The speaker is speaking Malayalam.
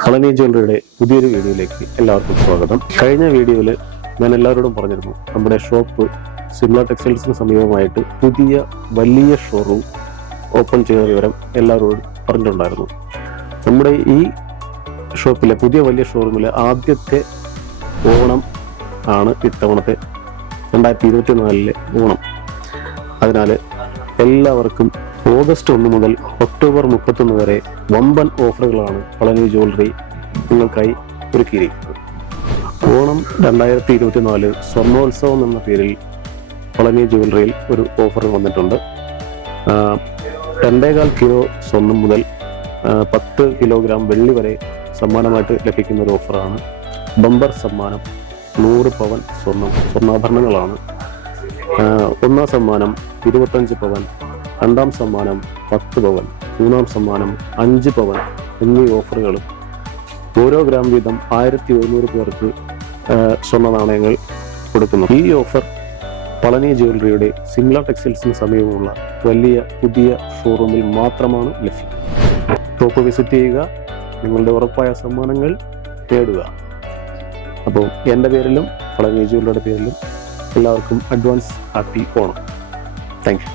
പളനി ജ്വല്ലറിയുടെ പുതിയൊരു വീഡിയോയിലേക്ക് എല്ലാവർക്കും സ്വാഗതം. കഴിഞ്ഞ വീഡിയോയിൽ ഞാൻ എല്ലാവരോടും പറഞ്ഞിരുന്നു, നമ്മുടെ ഷോപ്പ് സിംല ടെക്സ്റ്റൈൽസിന് സമീപമായിട്ട് പുതിയ വലിയ ഷോറൂം ഓപ്പൺ ചെയ്യുന്ന വിവരം എല്ലാവരോടും പറഞ്ഞിട്ടുണ്ടായിരുന്നു. നമ്മുടെ ഈ ഷോപ്പിലെ പുതിയ വലിയ ഷോറൂമിലെ ആദ്യത്തെ ഓണം ആണ് ഇത്തവണത്തെ 2024 ഓണം. അതിനാൽ എല്ലാവർക്കും ഓഗസ്റ്റ് 1 മുതൽ ഒക്ടോബർ 31 വരെ വമ്പൻ ഓഫറുകളാണ് പളനി ജ്വല്ലറി നിങ്ങൾക്കായി ഒരുക്കിയിരിക്കുന്നത്. ഓണം 2024 സ്വർണ്ണോത്സവം എന്ന പേരിൽ പളനി ജ്വല്ലറിയിൽ ഒരു ഓഫർ വന്നിട്ടുണ്ട്. 2.25 കിലോ സ്വർണം മുതൽ 10 കിലോഗ്രാം വെള്ളി വരെ സമ്മാനമായിട്ട് ലഭിക്കുന്ന ഒരു ഓഫറാണ്. ബമ്പർ സമ്മാനം 100 പവൻ സ്വർണ്ണാഭരണങ്ങളാണ്. ഒന്നാം സമ്മാനം 25 പവൻ, രണ്ടാം സമ്മാനം 10 പവൻ, മൂന്നാം സമ്മാനം 5 പവൻ എന്നീ ഓഫറുകളും ഓരോ ഗ്രാം വീതം 1100 പേർക്ക് സ്വർണ്ണ നാണയങ്ങൾ കൊടുക്കുന്നു. ഈ ഓഫർ പളനി ജ്വല്ലറിയുടെ സിംല ടെക്സ്റ്റൈൽസിന് സമീപമുള്ള വലിയ പുതിയ ഷോറൂമിൽ മാത്രമാണ് ലഭ്യം. ഷോപ്പ് വിസിറ്റ് ചെയ്യുക, നിങ്ങളുടെ ഉറപ്പായ സമ്മാനങ്ങൾ നേടുക. അപ്പോൾ എൻ്റെ പേരിലും പളനി ജ്വല്ലറിയുടെ പേരിലും എല്ലാവർക്കും advance happy Onam. Thank you.